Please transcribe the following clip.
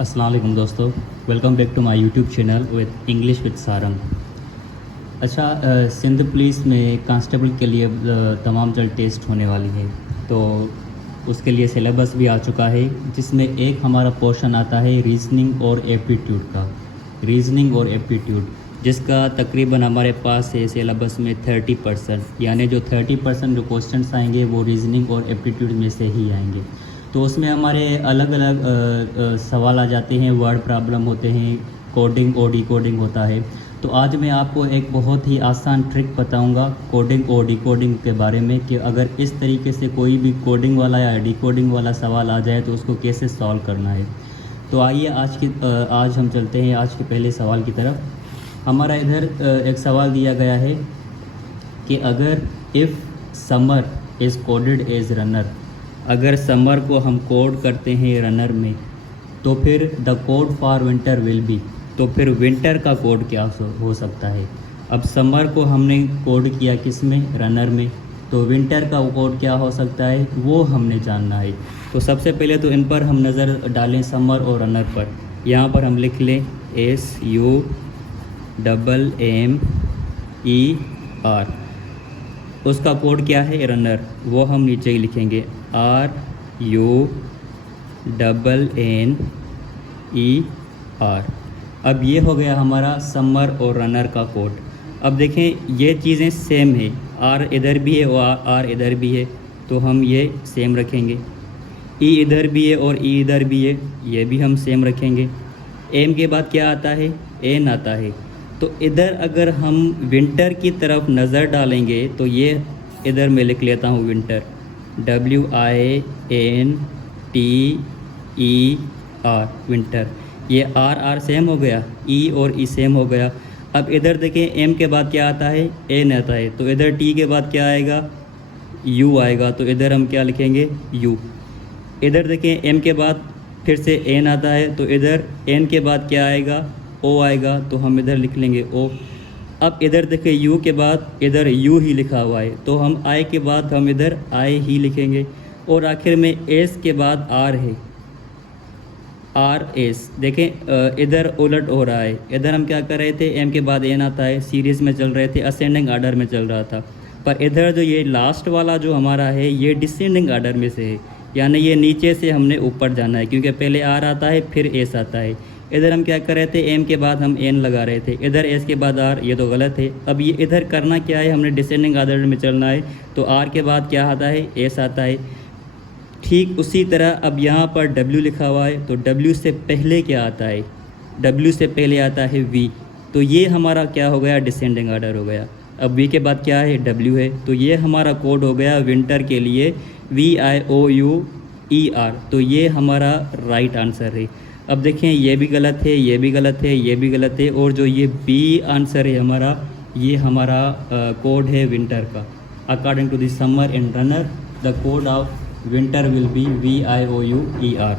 अस्सलाम वालेकुम दोस्तों, welcome back to my YouTube channel with English with Sarang. अच्छा, सिंध पुलिस में कांस्टेबल के लिए तमाम जल्द टेस्ट होने वाली है, तो उसके लिए सिलेबस भी आ चुका है, जिसमें एक हमारा पोर्शन आता है रीजनिंग और एप्टीट्यूड का। रीजनिंग और एप्टीट्यूड जिसका तकरीबन हमारे पास है सिलेबस में 30%, यानी जो 30% जो क्वेश्चंस आएंगे वो रीजनिंग और एप्टीट्यूड में से ही आएंगे। तो उसमें हमारे अलग अलग सवाल आ जाते हैं, वर्ड प्रॉब्लम होते हैं, कोडिंग और डिकोडिंग होता है। तो आज मैं आपको एक बहुत ही आसान ट्रिक बताऊंगा कोडिंग और डिकोडिंग के बारे में, कि अगर इस तरीके से कोई भी कोडिंग वाला या डिकोडिंग वाला सवाल आ जाए तो उसको कैसे सॉल्व करना है। तो आइए आज हम चलते हैं आज के पहले सवाल की तरफ। हमारा इधर एक सवाल दिया गया है कि अगर if summer is coded as runner, अगर समर को हम कोड करते हैं रनर में, तो फिर the code for winter will be, तो फिर विंटर का कोड क्या हो सकता है। अब समर को हमने कोड किया किस में, रनर में, तो विंटर का कोड क्या हो सकता है वो हमने जानना है। तो सबसे पहले तो इन पर हम नज़र डालें, समर और रनर पर। यहाँ पर हम लिख लें SUMMER, उसका कोड क्या है रनर, वो हम नीचे ही लिखेंगे RUNNER। अब ये हो गया हमारा समर और रनर का कोड। अब देखें ये चीज़ें सेम है, आर इधर भी है और आर इधर भी है, तो हम ये सेम रखेंगे। ई इधर भी है और ई इधर भी है, ये भी हम सेम रखेंगे। एम के बाद क्या आता है, एन आता है। तो इधर अगर हम विंटर की तरफ नज़र डालेंगे तो ये इधर मैं लिख लेता हूँ विंटर, WINTER, विंटर। ये आर सेम हो गया, ई और ई सेम हो गया। अब इधर देखें एम के बाद क्या आता है, एन आता है, तो इधर टी के बाद क्या आएगा, यू आएगा, तो इधर हम क्या लिखेंगे, यू। इधर देखें एम के बाद फिर से एन आता है, तो इधर एन के बाद क्या आएगा, ओ आएगा, तो हम इधर लिख लेंगे ओ। अब इधर देखें यू के बाद इधर यू ही लिखा हुआ है, तो हम आई के बाद हम इधर आई ही लिखेंगे। और आखिर में एस के बाद आर है, आर एस। देखें इधर उलट हो रहा है, इधर हम क्या कर रहे थे, एम के बाद एन आता है, सीरीज़ में चल रहे थे, असेंडिंग आर्डर में चल रहा था। पर इधर जो ये लास्ट वाला जो हमारा है ये डिसेंडिंग आर्डर में से है, यानी ये नीचे से हमने ऊपर जाना है, क्योंकि पहले आर आता है फिर एस आता है। इधर हम क्या कर रहे थे, एम के बाद हम एन लगा रहे थे, इधर एस के बाद आर, ये तो गलत है। अब ये इधर करना क्या है, हमने डिसेंडिंग आर्डर में चलना है, तो आर के बाद क्या आता है, एस आता है। ठीक उसी तरह अब यहाँ पर डब्ल्यू लिखा हुआ है, तो डब्ल्यू से पहले क्या आता है, डब्ल्यू से पहले आता है वी, तो ये हमारा क्या हो गया, डिसेंडिंग आर्डर हो गया। अब वी के बाद क्या है, डब्ल्यू है, तो ये हमारा कोड हो गया विंटर के लिए VIOUER, तो ये हमारा राइट आंसर है। अब देखें ये भी गलत है, ये भी गलत है, ये भी गलत है, और जो ये बी आंसर है हमारा, ये हमारा कोड है विंटर का। According to the summer and runner the code of winter will be VIOUER।